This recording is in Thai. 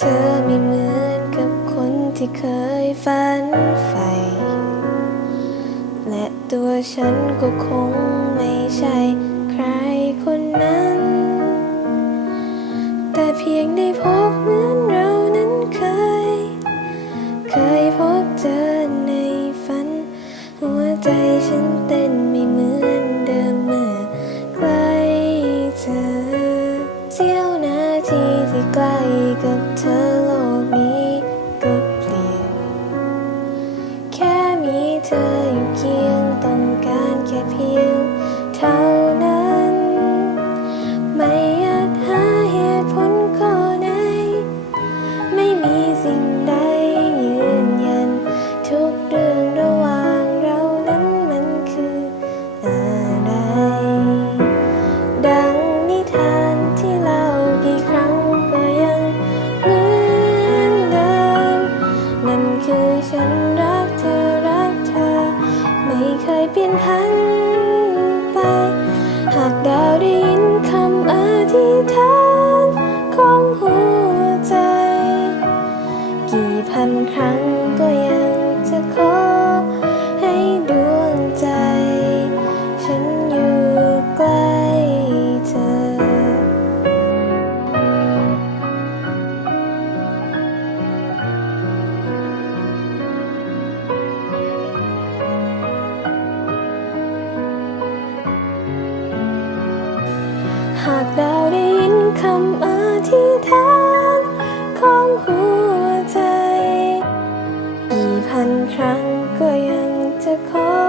เธอไม่เหมือนกับคนที่เคยฝันใฝ่และตัวฉันก็คงไม่ใช่ใครคนนั้น แต่เพียงได้พบเหมือนเรานั้นเคย เคยพบเจอในฝัน หัวใจฉันเต้นไม่เหมือน มี เปลี่ยนพันไป หากดาวได้ยินคำอธิษฐานของหัวใจ กี่พันครั้งก็ยังากดาวได้ยินคำอธิษฐานของหัวใจกี่พันครั้งก็ยังจะขอ